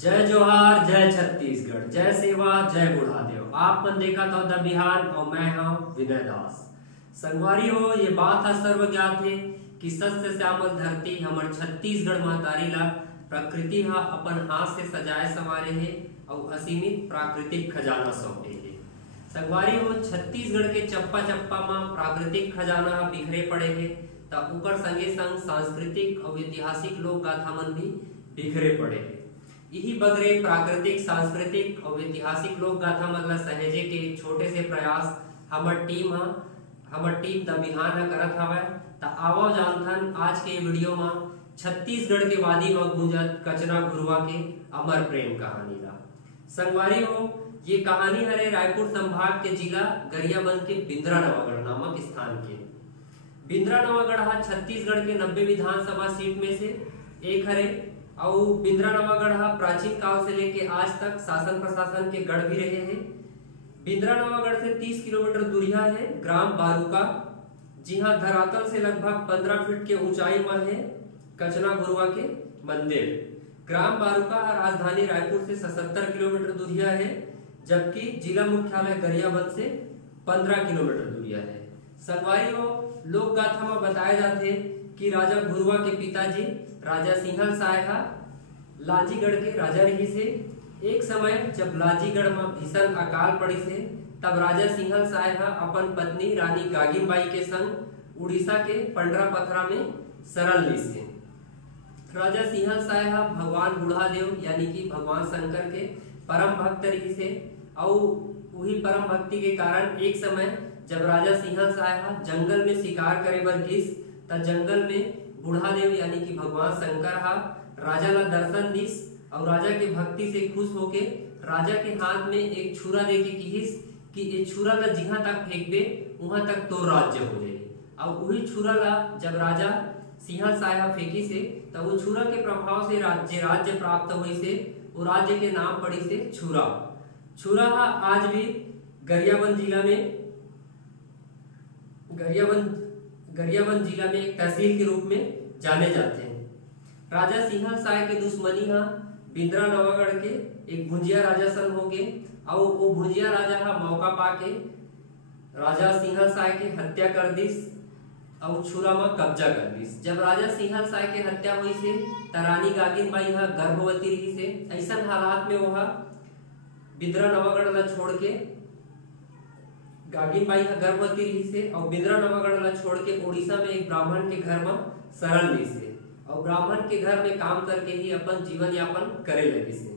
जय जोहार, जय छत्तीसगढ़, जय सेवा, जय बुढ़ादेव। आप मन देखा था द बिहान और मैं हूँ विनय दास। संगवारी हो, ये बात है सर्वज्ञात है कि सस्य श्यामल धरती हमर छत्तीसगढ़ महतारी ला प्रकृति हा अपन हाथ से सजाए संवारे है और असीमित प्राकृतिक खजाना सौंपे है। संगवारी हो, छत्तीसगढ़ के चप्पा चप्पा में प्राकृतिक खजाना बिखरे पड़े है तब ऊपर संगे संग सांस्कृतिक और ऐतिहासिक लोक गाथा मन भी बिखरे पड़े है। यही बगरे प्राकृतिक, सांस्कृतिक और ऐतिहासिक लोक गाथा मतलब सहेजे के एक छोटे से प्रयास हमर टीम द बिहान करत हवय। त आवो जानथन आज के वीडियो में छत्तीसगढ़ के वादी में गूंजत कचना घुरवा के अमर प्रेम कहानी ला। संगवारी हो, ये कहानी हरे रायपुर संभाग के जिला गरियाबंद के बिंद्रानवागढ़ नामक स्थान के। बिंद्रानवागढ़ हा छत्तीसगढ़ के 90 विधानसभा सीट में से एक हरे और बिंद्रानवागढ़ प्राचीन काल से लेके आज तक शासन प्रशासन के गढ़ भी रहे हैं। बिंद्रानवागढ़ से 30 किलोमीटर दूरिया है ग्राम बारूका, जहां धरातल से लगभग 15 फीट के ऊंचाई में है कचना घुरवा के मंदिर। ग्राम बारूका राजधानी रायपुर से 77 किलोमीटर दूरिया है, जबकि जिला मुख्यालय गरियाबंद से 15 किलोमीटर दूरिया है। संगवारी हो, लोक गाथा में बताया जाते कि राजा घुरवा के पिताजी राजा सिंहल सायहा लाजीगढ़ के राजा रही से। एक समय जब लाजीगढ़ में भीषण अकाल पड़ी से तब राजा सिंहल सायहा अपन पत्नी रानी गागिनबाई के संग उड़ीसा के पंडरापथरा में शरण ली से। राजा सिंहल सायहा भगवान बुढ़ादेव यानी कि भगवान शंकर के परम भक्त रही से और वही परम भक्ति के कारण एक समय जब राजा सिंहल सायहा जंगल में शिकार करे बर गिस त जंगल में बुढ़ादेव यानी कि भगवान शंकर हा राजा ला दर्शन दिस और राजा के भक्ति से खुश होके राजा के हाथ में एक छुरा दे के किहिस कि ये छुरा ला जिहां तक फेंकबे वहां तक तो राज्य हो जाए। और वही छुरा ला जब राजा सिंहल सायहा फेंकी से तब वो छुरा के प्रभाव से राज्य प्राप्त हुई से वो राज्य के नाम पड़ी से छुरा। छुरा आज भी गरियाबंद जिला में एक तहसील के रूप में जाने जाते हैं। राजा सिंहल साय के दुश्मनी हा बिंद्रानवागढ़ के एक भुजिया राजा सन हो गए और वो भुजिया राजा हा मौका पाके राजा सिंहल साय के हत्या कर दिस और छुरा में कब्जा कर दिस। जब राजा सिंहल साय के हत्या हुई से रानी गागिनबाई हा गर्भवती रही से। ऐसा हालात में वह बिंद्रानवागढ़ ला छोड़ के गागिनबाई का गर्भवती रही से और बिंद्रानवागढ़ ला छोड़ के उड़ीसा में एक ब्राह्मण के घर में शरण ली से और ब्राह्मण के घर में काम करके ही अपन जीवन यापन करे लगी से।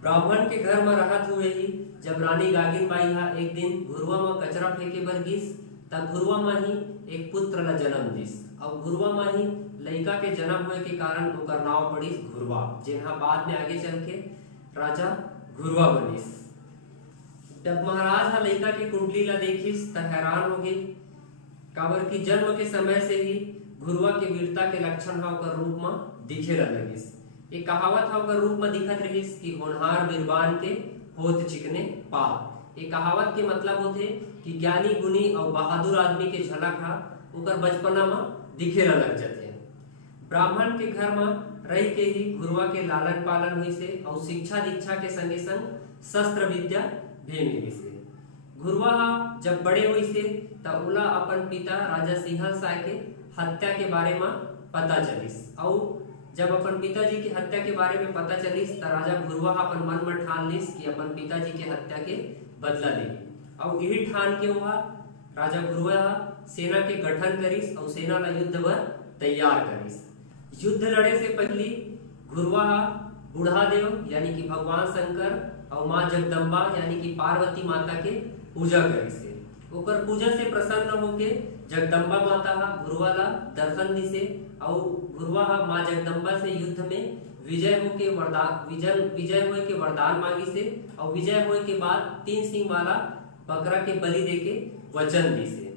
ब्राह्मण के घर में रहत हुए ही जब रानी गागिनबाई हा एक दिन घुरवा में कचरा फेंके बर गिस तब घुरवा में ही एक पुत्र ला जन्म दिस और घुरवा में ही लड़का के जन्म हुए के कारण ओकर नाम पड़ी घुरवा, जिनहा बाद में आगे चल के राजा घुरवा बनिस। जब महाराज हा लड़का के कुंडली ला देखिस त हैरान हो गए, काबर की जन्म के समय से ही घुरवा के वीरता के लक्षण हा ओकर रूप में दिखे लगिस। एक कहावत हा ओकर रूप में दिखत रहिस कि होनहार बिरबान के होत चिकने पाप। ये कहावत के मतलब होते कि ज्ञानी गुणी और बहादुर आदमी के झलक हा ओकर बचपना में दिखे लग जाते। ब्राह्मण के घर में रह के ही घुरवा के लालन पालन हुई से और शिक्षा दीक्षा के संगे संग शस्त्र विद्या भी मिली से। घुरवा जब बड़े हुई से तब उला अपन पिता राजा सिंहल साय के हत्या के बारे में पता चलिस और जब अपन पिताजी की हत्या के बारे में पता चलिस त राजा घुरवा अपन मन में ठान लिस कि अपन पिताजी के हत्या के बदला ले और यही ठान के हुआ राजा घुरवा सेना के गठन करिस और सेना ला युद्ध बर तैयार करिस। युद्ध लड़े से पहले घुरवा बुढ़ादेव यानी कि भगवान शंकर और माँ जगदम्बा यानी कि पार्वती माता के पूजा करी से। ओकर पूजा से प्रसन्न होके जगदम्बा माता हा घुरवा ला दर्शन दी से और घुरवा हा माँ जगदम्बा से युद्ध में विजय होए के वरदान मांगी से और विजय होए के बाद 3 सिंह वाला बकरा के बलि दे के वचन दी से।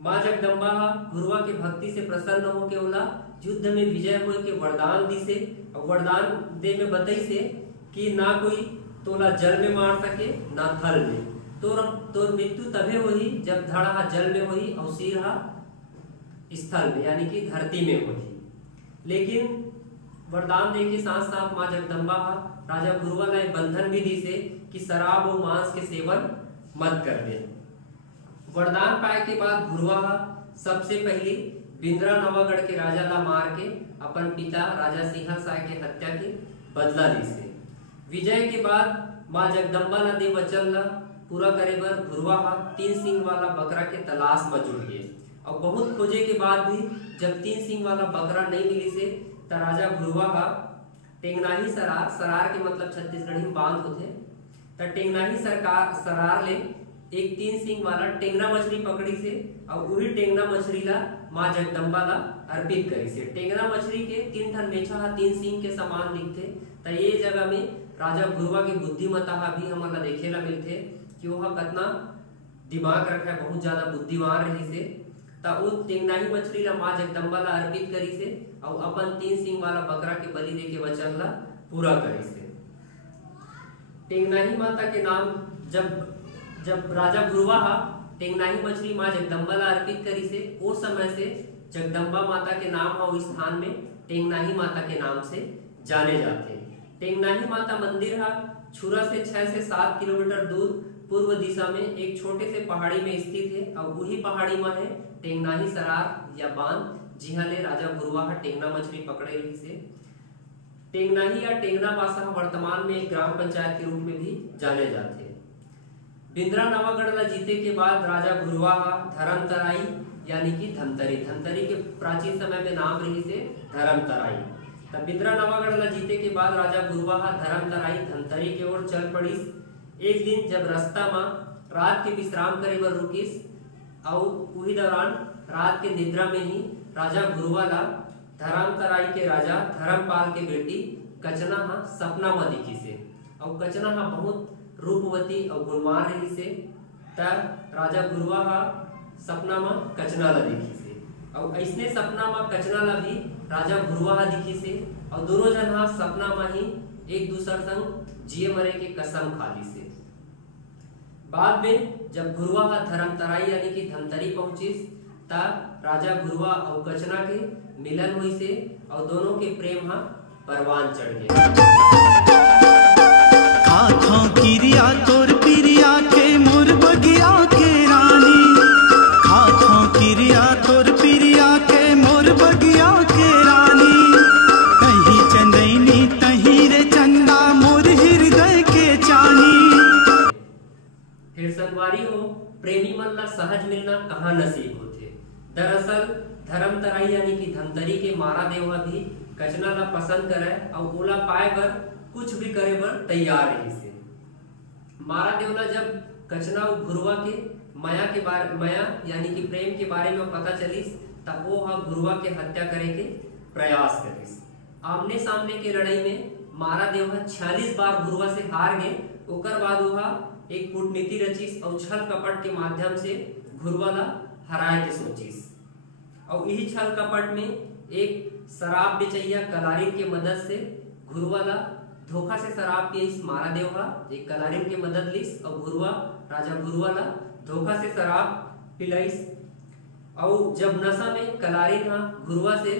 माँ जगदम्बा हा घुरवा के भक्ति से प्रसन्न होके ओला युद्ध में विजय होए के वरदान दी से और वरदान दे में बताई से कि ना कोई तोला जल में मार सके ना थल में, तोर मृत्यु तभे होही जब धड़ हा जल में होही और सिर हा स्थल में यानी कि धरती में होही। लेकिन वरदान दे के साथ साथ माँ जगदम्बा राजा गुरुवा ला बंधन भी दी से कि शराब और मांस के सेवन मत कर दे। वरदान पाए के बाद गुरुवा सबसे पहले बिंद्रा नवागढ़ के राजा ला मार के अपन पिता राजा सिंह साय के हत्या के बदला ली से। विजय के बाद माँ जगदम्बा ला दे वचन ला पूरा करे बर गुरुवा 3 सींग वाला बकरा के तलाश में जुट गए और बहुत खोजे के बाद भी जब 3 सींग वाला बकरा नहीं मिली से त राजा गुरुवा टेंगनाही सरार, सरार के मतलब छत्तीसगढ़ी में बांध होते, त टेंगनाही सरकार सरार ले एक 3 सींग वाला टेंगना मछली पकड़ी से और वही टेंगना मछली ला माँ जगदम्बा ला अर्पित करी से। टेंगना मछली के 3 ठन मेछा 3 सींग के समान दिखते, त ये जगह में राजा गुरुवा के बुद्धिमता भी हमन ला देखे ला मिलते कि वह कितना दिमाग रखा, बहुत ज्यादा बुद्धिमान रही से। त वो टेंगनाही मछली ला माँ जगदम्बा ला अर्पित करी से और अपन 3 सींग वाला बकरा के बलि दे के वचन ला पूरा करी से। टेंगनाही माता के नाम जब राजा गुरुवा टेंगनाही मछली माँ जगदम्बा ला अर्पित करी से, उस समय से जगदम्बा माता के नाम और स्थान में टेंगनाही माता के नाम से जाने जाते। टेंगनाही माता मंदिर छुरा से 6 से 7 किलोमीटर दूर पूर्व दिशा में एक छोटे से पहाड़ी में स्थित है और वही पहाड़ी में है टेंगनाही सरार या बांध, जिहा ले राजा गुरुवा टेंगना मछली पकड़े रही से। टेंगनाही या टेंगना पासा वर्तमान में एक ग्राम पंचायत के रूप में भी जाने जाते। बिंद्रा नवागढ़ ला जीते के बाद राजा गुरुवा धर्मतराई यानी कि धमतरी के प्राचीन समय में नाम रही से धर्मतराई। तब बिंद्रा नवागढ़ ला जीते के बाद राजा गुरुवा धर्मतराई धमतरी की ओर चल पड़िस। एक दिन जब रास्ता में रात के विश्राम करे बर रुकिस और वही दौरान रात के निद्रा में ही राजा गुरुवा ला धर्मतराई के राजा धर्मपाल के बेटी कचना सपना में दिखी से और कचना बहुत रूपवती और गुणवान रही से। तब राजा गुरुवा सपना में कचना ला दिखी से और ऐसने सपना में कचना ला भी राजा गुरुवा दिखी से और दोनों जन सपना में ही एक दूसरे संग जिए मरे के कसम खा ली से। बाद में जब गुरुवा धर्मतराई यानी कि धमतरी पहुंचिस तब राजा गुरुवा और कचना के मिलन हुई से और दोनों के प्रेम परवान चढ़ गए। खाखों किरिया तोर पिरिया के मोर बगिया के रानी, खाखों किरिया तोर पिरिया के मोर बगिया के रानी, कहीं चंदैनी तहीं रे चंदा मोर हृदय के चानी। फिर संगवारी हो प्रेमी मन ला सहज मिलना कहाँ नसीब होते। दरअसल धर्मतराई यानी कि धमतरी के मारा देवा भी कचना ला पसंद करे और ओला पाए बर कुछ भी करे बर तैयार रही से। मारा देवला जब कचना और गुरुवा के माया यानी कि प्रेम के बारे में पता चलिस तब वो गुरुवा के हत्या करे के प्रयास करिस। आमने सामने के लड़ाई में मारा देवा 46 बार गुरुवा से हार गए। ओकर बाद वह एक कूटनीति रचिस और छल कपट के माध्यम से गुरुवा ला हराए के सोचिस और यही छल कपट में एक शराब बेचैया कलारी के मदद से गुरुवा ला धोखा से शराब पियस। मारा देवा एक कलारिन के मदद लिस और राजा गुरुवा ला धोखा से शराब पिलाइस और जब नशा में कलारिन गुरुवा से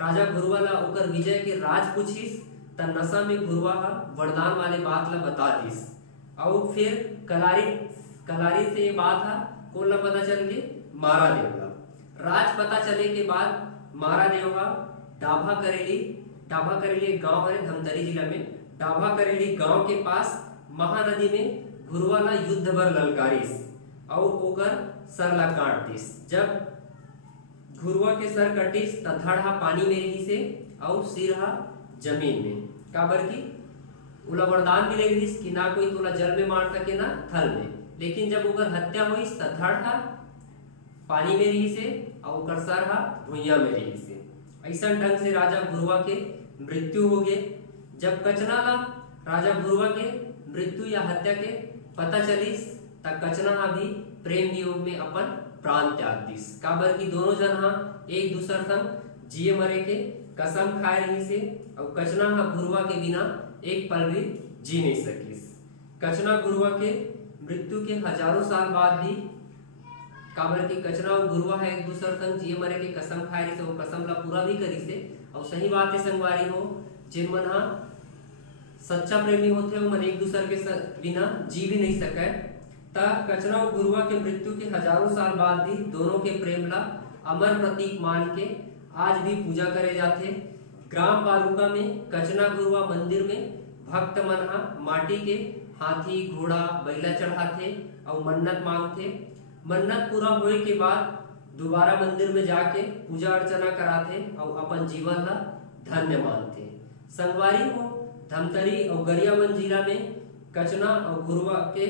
राजा गुरुवा ला ओकर विजय के राज पूछिस तब नशा में गुरुवा वरदान वाले बात ला बता दिस और फिर कलारिन से ये बात कौन ला पता चल गई, मारा देवा। राज पता चले के बाद मारा देवा डाभा करेली एक गांव है धमतरी जिला में। डाभा करेली गांव के पास महानदी में गुरुवा ला युद्ध बर ललकारिस और ओकर सर ला काट दिस। जब गुरुवा के सर कटिस त धड़ पानी में रही से और सिर जमीन में, काबर की उला वरदान मिले रहिस कि ना कोई तोला जल में मार सके ना थल में। लेकिन जब ओकर हत्या हुई त धड़ पानी में रही से और ओकर सर भुइया में रही से। ऐसा ढंग से राजा गुरुवा के मृत्यु हो गए। जब कचना ला राजा गुरुवा के मृत्यु या हत्या के पता चलिस तब कचना भी प्रेम वियोग में अपन प्राण त्याग दिस। काबर की दोनों जन एक दूसरे संग जिए मरे के कसम खाए रही से और कचना गुरुवा के बिना एक पल भी जी नहीं सकिस। कचना गुरुवा के मृत्यु के हजारों साल बाद भी काबर की कचना और गुरुवा है एक दूसरे संग जिए मरे के कसम खाए रही से वो कसम ला पूरा भी करी से। और सही बात है संगवारी हो जिन मन हा सच्चा प्रेमी होते वो मन एक दूसरे के बिना जी भी नहीं सके। ता कचना और गुरुआ के मृत्यु के हजारों साल बाद भी दोनों के प्रेम ला अमर प्रतीक मान के आज भी पूजा करे जाते। ग्राम पारुका में कचना गुरुआ मंदिर में भक्त मन हा माटी के हाथी घोड़ा बैला चढ़ाते और मन्नत मांगते। मन्नत पूरा होए के बाद दोबारा मंदिर में जाके पूजा अर्चना कराते और अपन जीवन ला धन्य मानते। संगवारी को धमतरी और गरियाबंद जिला में कचना और गुरुआ के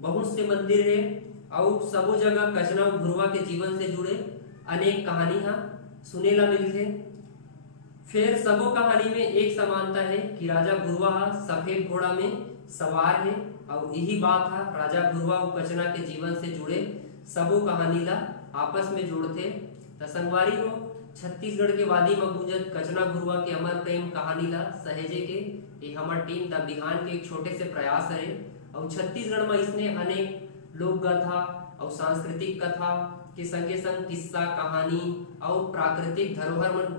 बहुत से मंदिर है और सबो जगह कचना और गुरुआ के जीवन से जुड़े अनेक कहानी हा सुने ला मिलते। फिर सबो कहानी में एक समानता है कि राजा गुरुआ सफेद घोड़ा में सवार है और यही बात है राजा गुरुआ और कचना के जीवन से जुड़े सबो कहानी ला आपस में जोड़ते। त संगवारी हो छत्तीसगढ़ के वादी में गुंजत कचना गुरुआ के अमर प्रेम कहानी ला सहेजे के ये हमार टीम द बिहान के एक छोटे से प्रयास है। और छत्तीसगढ़ में इसने अनेक लोक कथा और सांस्कृतिक कथा के संगे संग किस्सा कहानी और प्राकृतिक धरोहर मन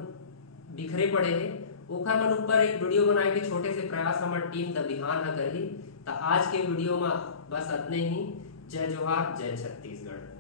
बिखरे पड़े है। ओखर मन ऊपर एक वीडियो बनाए के छोटे से प्रयास हमार टीम द बिहान न करही। त आज के वीडियो में बस इतने ही। जय जोहार, जय छत्तीसगढ़।